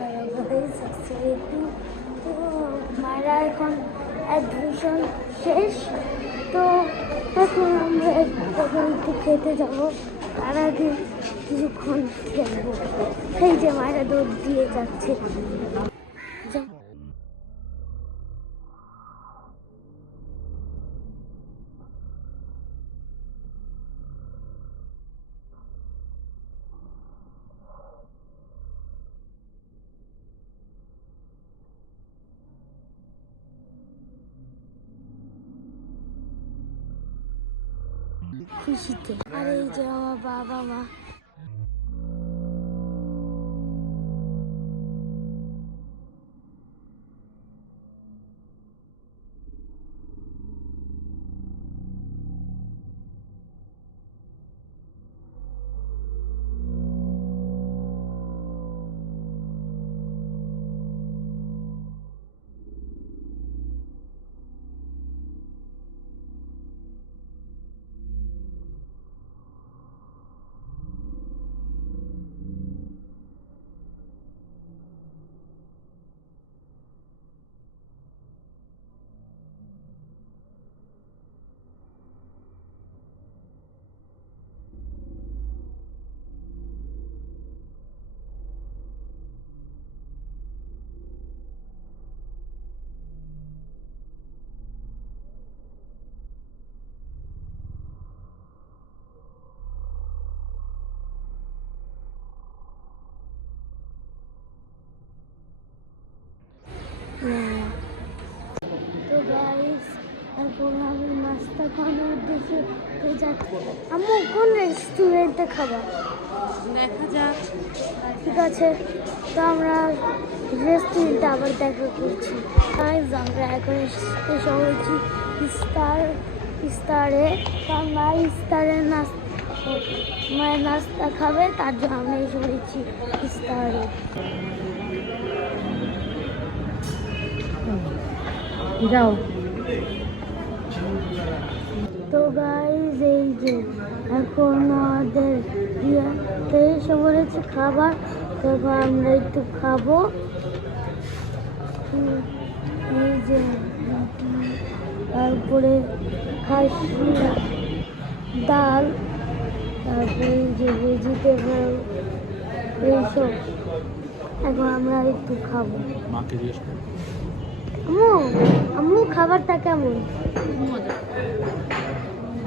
তো মায়েরা এখন অ্যাডমিশন শেষ, তো এখন আমরা একটু খেতে যাবো। তার আগে কিছুক্ষণ খেলবো। সেই যে মায়েরা দৌড় দিয়ে যাচ্ছে। খুশিতে আর এই যে আমার বাবা মা। তো গাইস, এখন আমি নাস্তা খাওয়ানোর উদ্দেশ্যে যাচ্ছি। আম্মু কোন রেস্টুরেন্টে খাবার? দেখা যাক। ঠিক আছে, তো আমরা রেস্টুরেন্টে আবার দেখা করছি। গাইস, আমরা এখন এসে হয়েছি ইস্তারে। তো আমরা ইস্তারের মায়ের নাস্তা খাবে, তার জন্য আমরা এসে হয়েছি ইস্তারে। যাও। তো গাইস, এই যে এখন আমাদের এসে বলেছে খাবার, তারপর আমরা একটু খাবো। এই যে তারপরে খাসি ডাল, তারপরে এই যে ভেজিটেবল, এইসব এখন আমরা একটু খাবো। আম্মু আম্মু খাবারটা কেমন?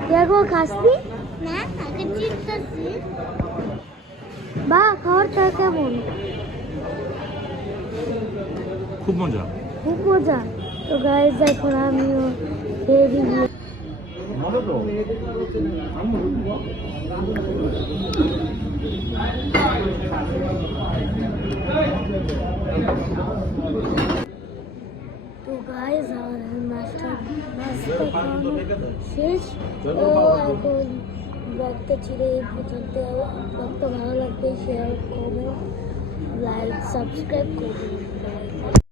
দেখো খাসনি না, আগে চিন্তাছি বা খাবারটা কেমন? খুব মজা। খুব মজা। তো গাইস, এখন আমিও খেয়ে দিব। তো গাইস, আমাদের নাস্তা খাওয়ানো শেষ। তো এখন ব্লগটা ছিঁড়ে এই পর্যন্ত। ব্লগটা ভালো লাগবে শেয়ার করবেন, লাইক সাবস্ক্রাইব করবেন।